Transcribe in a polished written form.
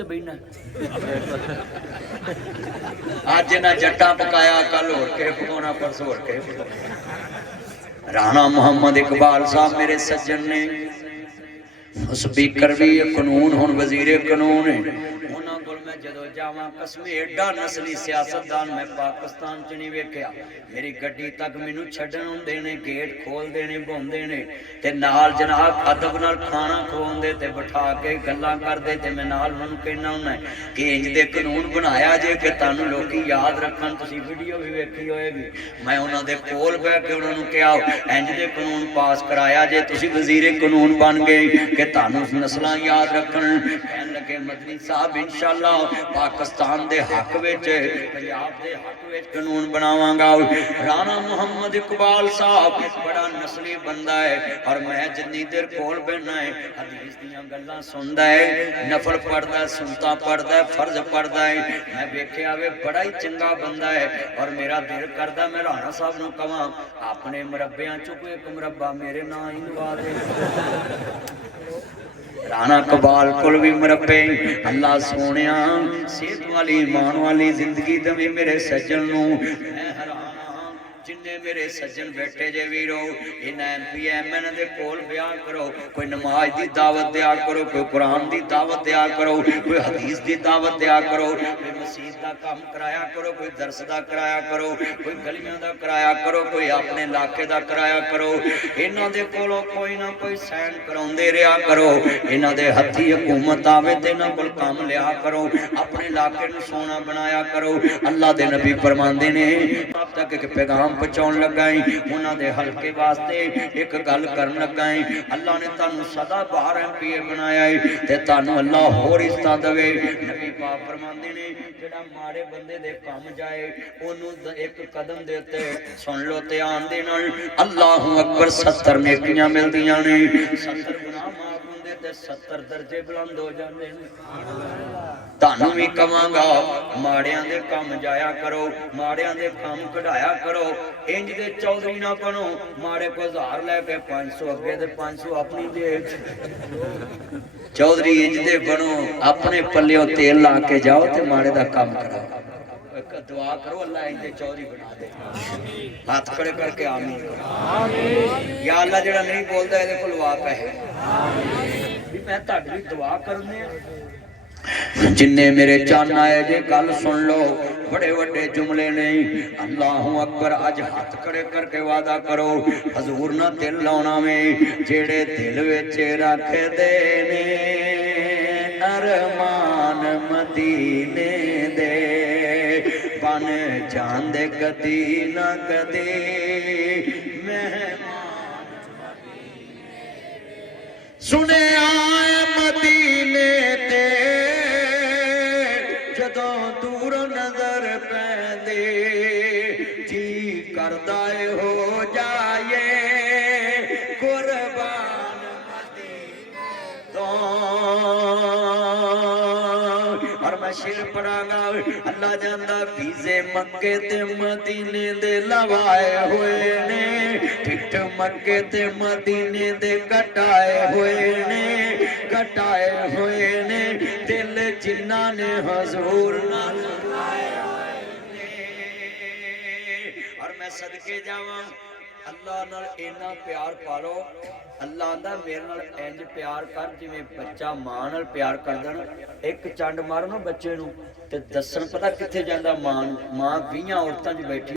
ते बहना अज इन्हें जट्टा पकाया कल होर के पकाना परसों होर के पकाना। राणा मुहम्मद इकबाल साहब मेरे सज्जन ने स्पीकर भी कानून हुण वजीरे कानून है उन्हां कोल मैं जदों जावां कसमे एडा नस्ली सियासतदान मैं पाकिस्तान च नहीं वेख्या। मेरी गड्डी तक मैनू छड्डण आउंदे ने गेट खोलदे ने बोंदे ने ते नाल जनाब अदब नाल खाना खवाउंदे ते बिठा के गल्लां करदे ते मैं नाल उन्हां नूं कहना हुंदा कि इंज दे कानून बनाया जे कि तुहानूं लोकी याद रखण। तुसीं वीडियो भी वेखी होएगी मैं उन्हां दे कोल बैठ के उन्हां नूं कहा इंज दे कानून पास कराया जे तुसीं वजीरे कानून बन गए कि तुहानूं नस्लां याद रखण। कहण लगे मदनी साहब इंशाअल्लाह पाकिस्तान दे हक विच पंजाब दे हक विच कानून बनावांगा। राणा मुहम्मद इकबाल साहब बड़ा नस्ली बंदा है और मैं जिन्नी देर कोल बैठना है हदीस दीयां गल्लां सुनदा है नफल पढ़दा है सुनता पढ़दा है फर्ज पढ़दा है मैं वेख्या वे बड़ा ही चंगा बंदा है और मेरा दिल करदा मैं राणा साहब नूं कहां अपने मुरब्बियां चों कोई एक मुरब्बा मेरे नां ही लवा दे। राणा इकबाल कोल भी मुरब्बे अल्लाह सोनिया सेहत वाली ईमान वाली जिंदगी दवे मेरे सज्जन नूं। मैं हैरान जिन्ने मेरे सज्जन बैठे जे वीरो इन्हां MP MN दे कोल बयान करो कोई नमाज दी दावत दिया करो कोई कुरान दी दावत दिया करो कोई हदीस दी दावत दिया करो कोई मसीत दा काम कराया करो कोई दरस दा कराया करो कोई गलियां दा कराया करो कोई अपने इलाके दा कराया करो। इन्हां दे कोलों कोई ना कोई सैन कराउंदे रहा करो इन्हां दे हत्थी हुकूमत आवे ते इन्हां कोल काम लिया करो अपने इलाके नूं सोना बनाया करो। अल्लाह दे नबी फरमांदे ने अब तक एक पैगाम पहुंचाउण लगा उन्हां दे हल्के वास्ते एक गल करन लगा अल्लाह ने तुहानूं सदा बाहर MP बनाया है ते तुहानूं अल्लाह होर इज्जतां देवे। नबी पाक फरमांदे ने जेड़ा माड़े बंदे दे काम जाए ओनूं एक कदम दे उत्ते सुन लो ते आन दे नाल अल्लाहू अकबर 70 नेकियां मिलदियां ने 70 गुनाह माफ हुंदे ते 70 दर्जे बुलंद हो जांदे ने। तुहानूं भी कहांगा माड़ियां दे काम जाया करो माड़ियां दे काम कढाया करो इंज दे चौधरी ना बनो माड़े को 1000 लैके 500 अगे ते 500 अपनी जेब चौधरी इंज दे बनो अपने पल्लियों तेल ला के जाओ ते माड़े दा काम कराओ। दुआ करो अल्लाह इंज दे चौधरी बना दे हाथ खड़े करके आमीन करो। या अल्लाह जेड़ा नहीं बोलदा इहदे कोल वा पैसे भी मैं तुहाडी भी दुआ करने जिन्ने मेरे चन आए जे गल सुन लो बड़े बड़े जुमले नहीं। अल्लाहू अकबर अज हाथ खड़े करके वादा करो हजूर ना दिल लाउणा में जेड़े दिल विच रखदे ने अरमान मदीने दे बन जांदे कदी ना कदी मेहमान सुने आए मदीने ते जदों दूर नजर पैंदे जी करदा हो जाए कुर्बान मदीने तो। और मैं शेर पढ़ांगा अल्लाह जानदा वीजे मक्के ते मदीने दे लवाए हुए ने ठिठ मक्के ते मदीने दे कटाए हुए ने दिल जिन्ना ने हजूर नाल लाए हुए ने। और मैं सदके जावां अल्लाह नाल इन्ना प्यार पालो अल्लाह आंदा मेरे नाल इंज प्यार कर जिवें बच्चा मां नाल प्यार करदा ना। एक चंड मारो ना बच्चे नूं ते दस्सण पता कित्थे जांदा मां 20 औरतां च बैठी